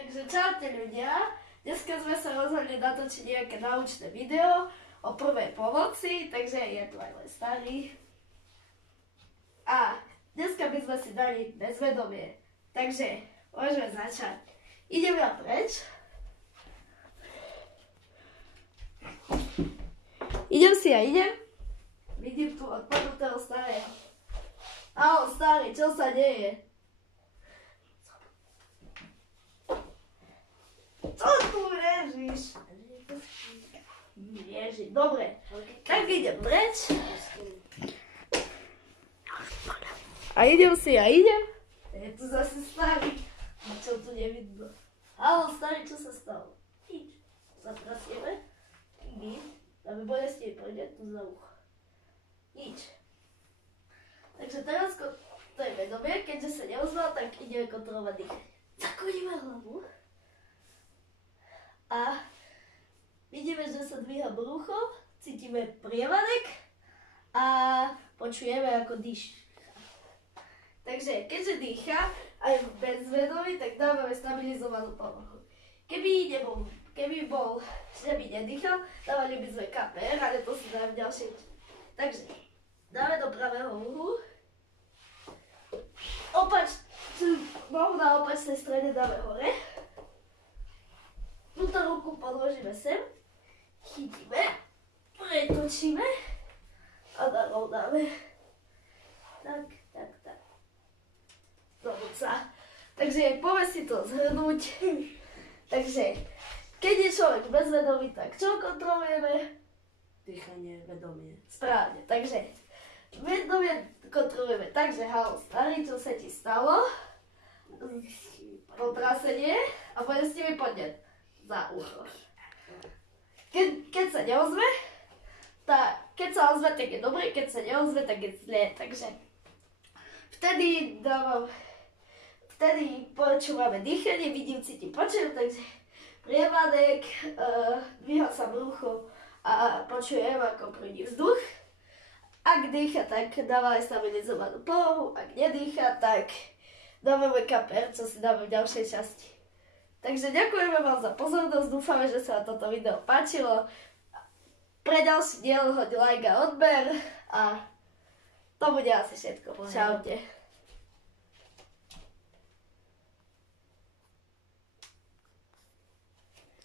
Takže čaute ľudia, dneska sme sa rozhodli natočiť nejaké naučné video o prvej pomoci, takže je tu aj môj starý. A dneska by sme si dali bezvedomie, takže môžeme začať. Idem ja preč. Idem si a idem. Vidím tu odpadnutého starého. Ahoj starý, čo sa deje? Co tu ležíš? Ježi, dobre. Tak idem preč. A idem si a idem. Je tu zase starý. Čo tu nevidno? Ahoj starý, čo sa stalo? Nič. Zatrasieme. Nič. Dáme bolesti pôjde tu za ucho. Nič. Takže teraz to je vedomie, keďže sa neozval, tak ideme kontrolovať dýchanie. Zakloníme hlavu. A vidíme, že sa dvíha brucho, cítime prievadek a počujeme, ako dýcha. Takže keďže dýcha aj bez vedomí, tak dávame stabilizovanú polohu. Keby bol, že by nedýchal, dávali by sme KPR, ale to si dáme v ďalšej. Takže dáme do pravého uhu. Nohu na opačnej strane dáme hore. Túto ruku podložíme sem, chytíme, pretočíme a narovnáme. Tak. Dobre. Takže poďme si to zhrnúť. Takže, keď je človek bezvedomý, tak čo kontrolujeme? Dýchanie, vedomie. Správne, takže vedomie kontrolujeme. Takže, halo, starý, čo sa ti stalo? Potrasenie a poďme s nimi podneť za ucho. Keď sa neozve, keď sa ozve, tak je dobre, keď sa neozve, tak je zlé. Takže vtedy počúvame dýchanie, vidím, cítim, počujem, takže prievadek, dvíha sa brucho a počujem, ako prúdi vzduch. Ak dýcha, tak dáva aj stabilizovanú polohu, ak nedýcha, tak dávame KPR, čo si dáme v ďalšej časti. Takže ďakujeme vám za pozornosť, dúfame, že sa vám toto video páčilo. Pre ďalší diel hoď like a odber a to bude asi všetko. Čaute.